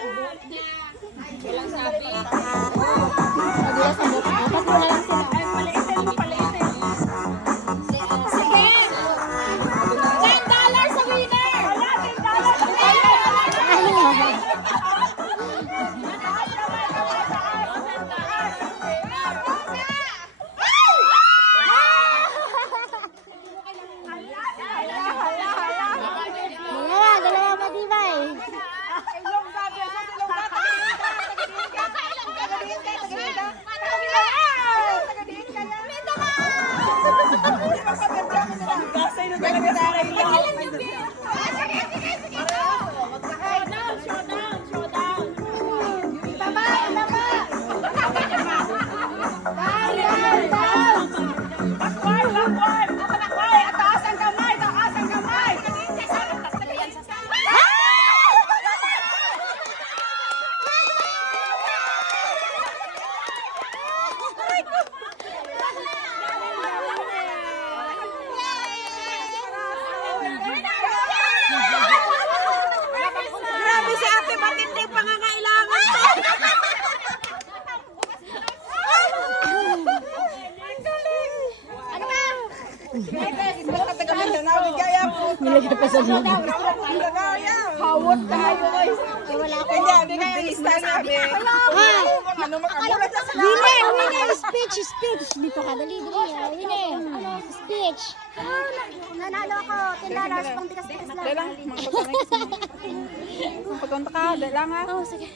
Walang sabi. Madulas ang buka. Dapat mo na lang sila. Ay, paliitin mo, paliitin. Sige! $10 sa winner! Wala, $10 sa winner! Dalawa matibay. Grabe si ate, matindi pangangailangan ko. Ano ba? Nilagay pa sa mga. Hawot tayo. Wala ko. Hindi kayo lista sabi. Ano makagulat sa Winner! Speech! Dito ka, dali. Winner! Speech! Nanalo ako. $10 pang bigas-bigas lang. Dalang, mga pagpunta ka, dalang ha. Oh, sige.